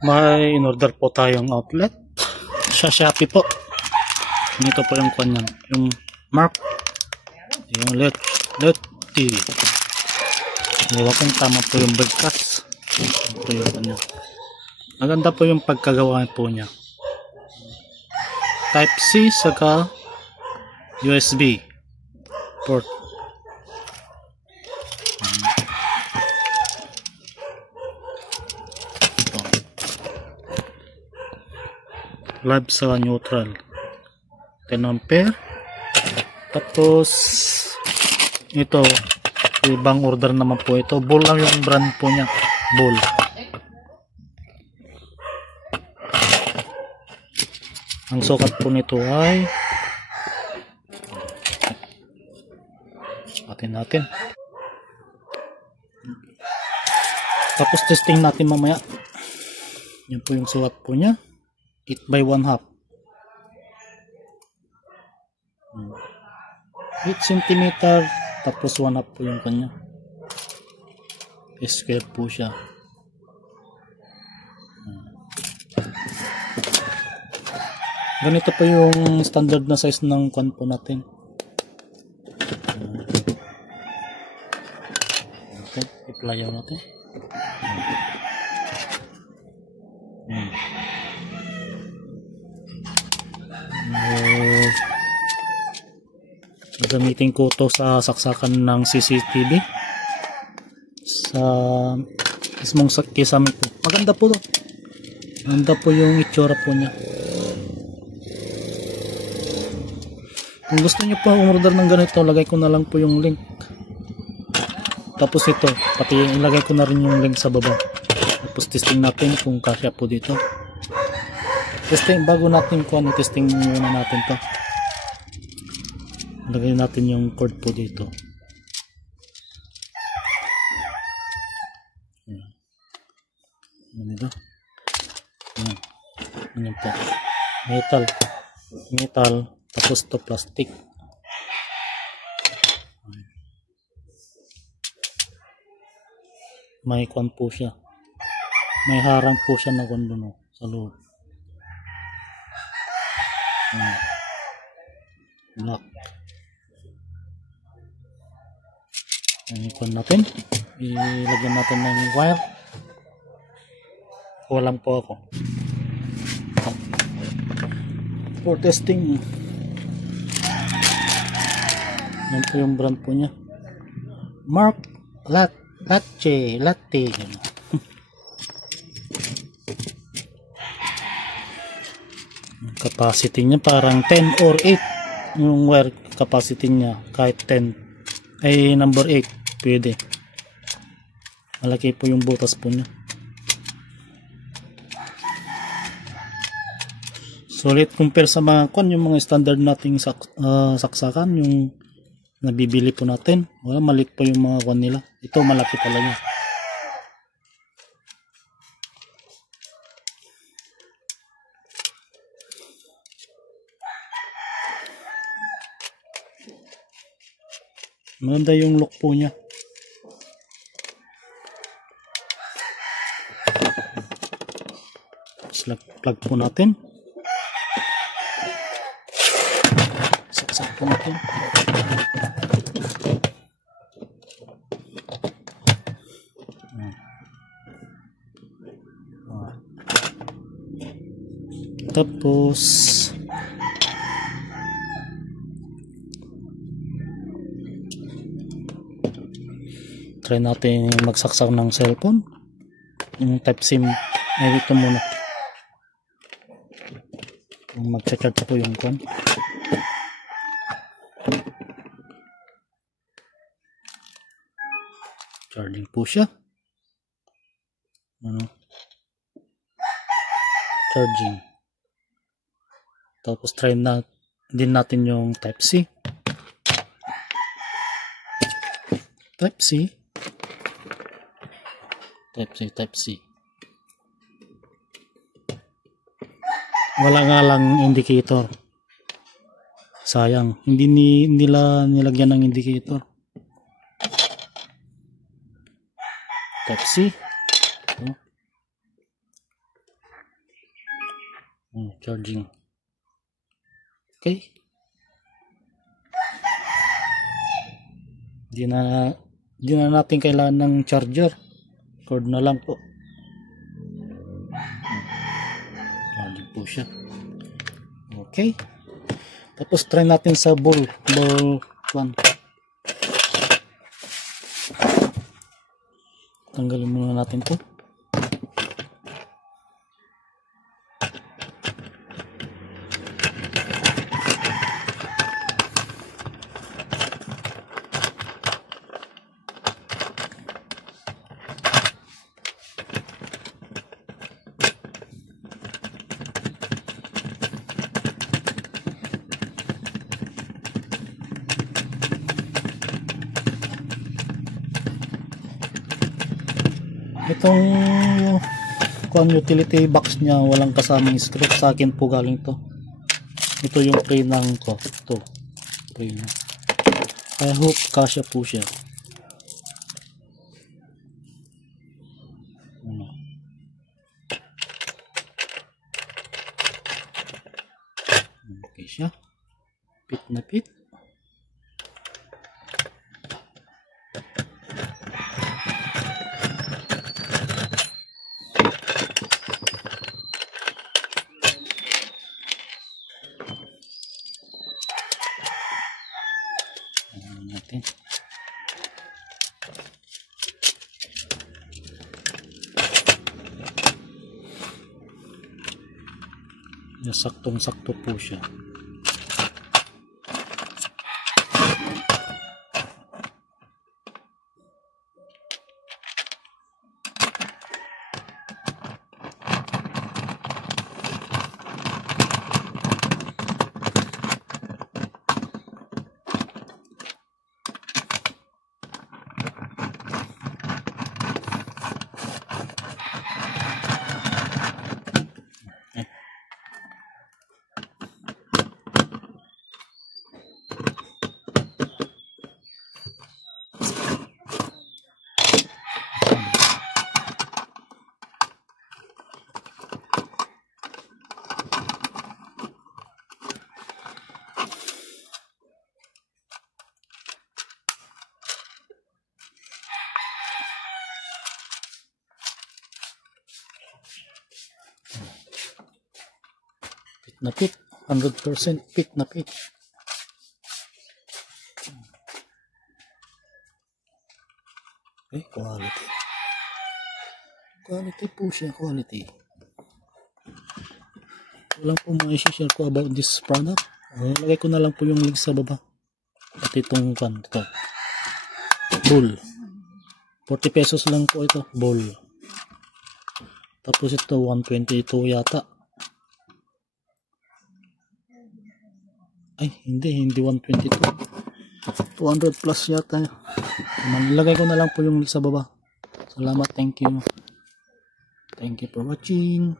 May in-order po tayong outlet sa Shopee po. Ito po yung kanyan, yung mark, yung Leti. Ewan kung tama po yung broadcast. Ito yung kanyan. Maganda po yung pagkagawa po niya. Type C saka USB port. Live sa neutral 10 ampere. Tapos ito ibang order naman po ito. Bull lang yung brand po niya, Bull. Ang sukat po nito ay natin. Tapos testing natin mamaya. Yan po yung sukat po niya. 8 by 1/2. 8 cm tapos 1/2 po yung kanya. Square po siya. Ganito po yung standard na size ng kwan po natin. I-plyo natin. Gamitin ko to sa saksakan ng CCTV sa mismong kisame po. Maganda po to. Maganda po yung itsura po niya. Kung gusto niyo po umorder ng ganito, lagay ko na lang po yung link. Tapos ito, pati ilagay ko na rin yung link sa baba. Tapos testing natin kung kasya po dito. Testing, bago natin kung testing muna natin to. Lagay natin yung cord po dito. Ganito. Ganyan po. Metal. Tapos to plastic. May kwan po siya. May harang po siya na kwan doon sa loob. Black. Ikon natin. Ilagyan natin ng wire. Walang po ako. For testing. Yan po yung brand po niya. Mark Latte. Capacity niya parang 10 or 8 yung wire capacity niya. Kahit 10 ay number 8 pwede. Malaki po yung butas po niya. Sulit compare sa mga yung mga standard nating saksakan, yung nabibili po natin. Wala, maliit po yung mga nila. Ito malaki talaga. Maganda yung look po niya. Plug po natin. Saksak po natin. Tapos try natin magsaksak ng cellphone. Yung type SIM ay dito muna. Mag-charge po yung kwan. Charging po siya. Charging. Tapos try na din natin yung type C. Type C. Wala nga lang indicator. Sayang, hindi nila nilagyan ng indicator. Type C. Charging. Okay. Di na natin kailangan ng charger. Cord na lang po. Charging po siya. Okay. Tapos try natin sa ball 1. Tanggalin muna natin to. Itong utility box niya walang kasamang script, sa akin po galing to. Ito yung pinang ko, ito pinang. I hope kasya po siya. Okay siya, pit na pit. Natin. Saktong-sakto po siya. Na pit, 100% pit na pit. Okay, quality. Quality po siya, quality. Walang po ma-share ko about this product. Lagay ko na lang po yung link sa baba. At itong kan, ito. Bowl. 40 pesos lang po ito, bowl. Tapos ito, 122 yata. Ay, hindi 122. 200 plus yata. Malagay ko na lang po yung sa baba. Salamat, thank you. Thank you for watching.